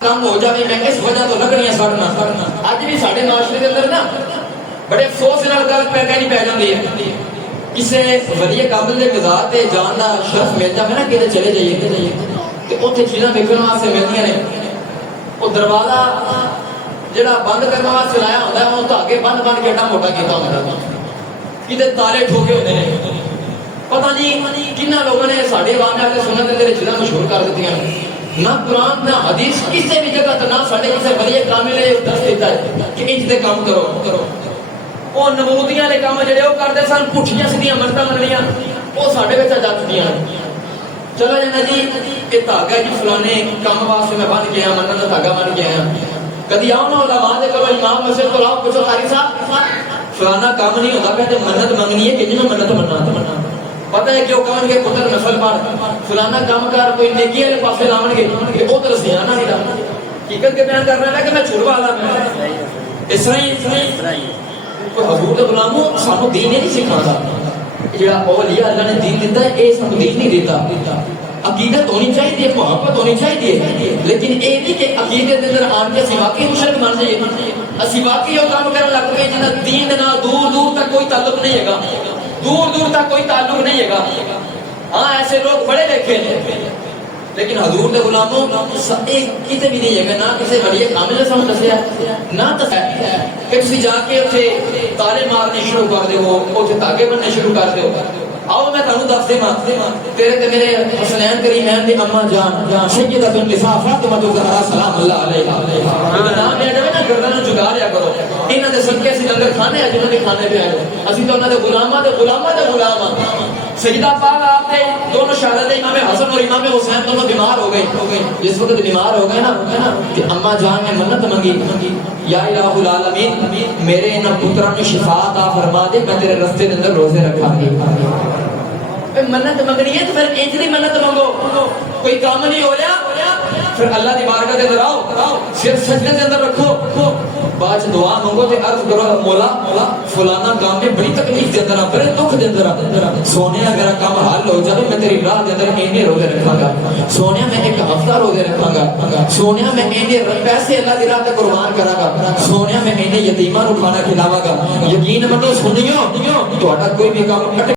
کام ہو جائے میں اس وجہ تو لگنیاں سڑنا اج بھی سارے معاشرے کے اندر نا بڑے افسوس نال گل پہ کہنی پی جاتی ہے کسی ولی کامل کے مزاج سے جان کا شرف مل جائے نا کہ چلے جائیے تو اتنے چیزاں دیکھنے واسطے ملتی نے وہ دروازہ جڑا بند کرنے واسطے لایا ہوتا ہے وہ دھاگے بند بند کے ایڈا موٹا کیا ہوتا ہے کتنے تالے ٹھوکے ہوتے ہیں پتہ نہیں کن لوگوں نے سارے عوام نے سنت کے چیزاں مشہور کر دیتی ہیں نہ قرآن نہ حدیث کسی بھی جگہ تو نہ سارے کسی ولی کامل نے دس دیتا ہے کہ انج دے کام کرو وہ نمودیاں دے کام جڑے وہ کرتے سن پٹھیاں سیدھیاں منتاں مننیاں وہ سارے وچ جا چکیاں چلو جانا جی یہ دھاگا جی فلانے کام واسطے میں بن گیا منن دا دھاگا بن گیا کدی آؤ نا علماء دے کرو امام مسجد کو لاؤ پوچھو قاری صاحب فلانا کام نہیں ہوتا پہ منت منگنی ہے کہ جی میں منت مننا پتہ ہے کہ وہ کہن گے پتر نسل پڑھ فلانا کام کر کوئی نیکی والے پاسے لاون گے کہ وہ تو رسیانا نہیں دا حقیقت کے بیان کرنا ہے کہ میں جھوٹ والا میں اس طرح ہی حضور دے غلاموں سانو دین نہیں سکھاتا جڑا اولیاء اللہ نے دین دیتا ہے اے سانو دین نہیں دیتا عقیدت ہونی چاہیے محبت ہونی چاہیے لیکن اے نہیں کہ عقیدے دے اندر آن کے اسی واقعی مشرک بن جائیے اسی واقعی وہ کام کرنے لگ پئے جنہاں دین دے نال دور دور تک کوئی تعلق نہیں ہے دور دور تک کوئی تعلق نہیں ہے ہاں ایسے لوگ بڑے دیکھے ہیں لیکن حضور دے غلاموں کتے بھی نہیں ہے نہ کسی ولی کامل نے سانو دسیا نہ دسیا کہ تسی جا کے اوتھے تالے مارنے شروع کر دیو اوتھے دھاگے بننے شروع کر دیو آؤ میں تانوں دس دیواں تیرے تے میرے حسنین کریمین دی اماں جان سیدۃ النساء فاطمہ الزہرا سلام اللہ علیہا نام لے جاوے نا گردن جھکا لیا کرو انہاں دے صدقے اسی لنگر کھانے اج انہاں دے کھانے پہ آئے اسی تو انہاں دے غلاماں دے غلام سیدہ پاک آپ دے دونوں شہادت امام حسن اور امام حسین دونوں بیمار ہو گئے جس وقت بیمار ہو گئے نا کہ اماں جان نے منت منگی یا الہ العالمین میرے انہاں پتراں نوں شفا عطا فرما دے میں تیرے راستے دے اندر روزے رکھاں گی منت منگنی ہے تو پھر انج دی منت منگو کوئی کام نہیں ہو رہا پھر اللہ دی بارگاہ دے اندر آؤ صرف سجدے دے اندر رکھو بعد دعا منگو تے عرض کرو مولا فلانا کام میں بڑی تکلیف دے اندر بڑے دکھ دے اندر سونے اگر کام حل ہو جائے میں تیری راہ دے اندر اینے روزے رکھاں گا سونے میں ایک ہفتہ روزے رکھاں گا سونے میں اینے پیسے اللہ دی راہ تے قربان کراں گا سونے میں اینے یتیماں نوں کھانا کھلاواں گا یقین منو سنیو تہاڈا کوئی بھی کام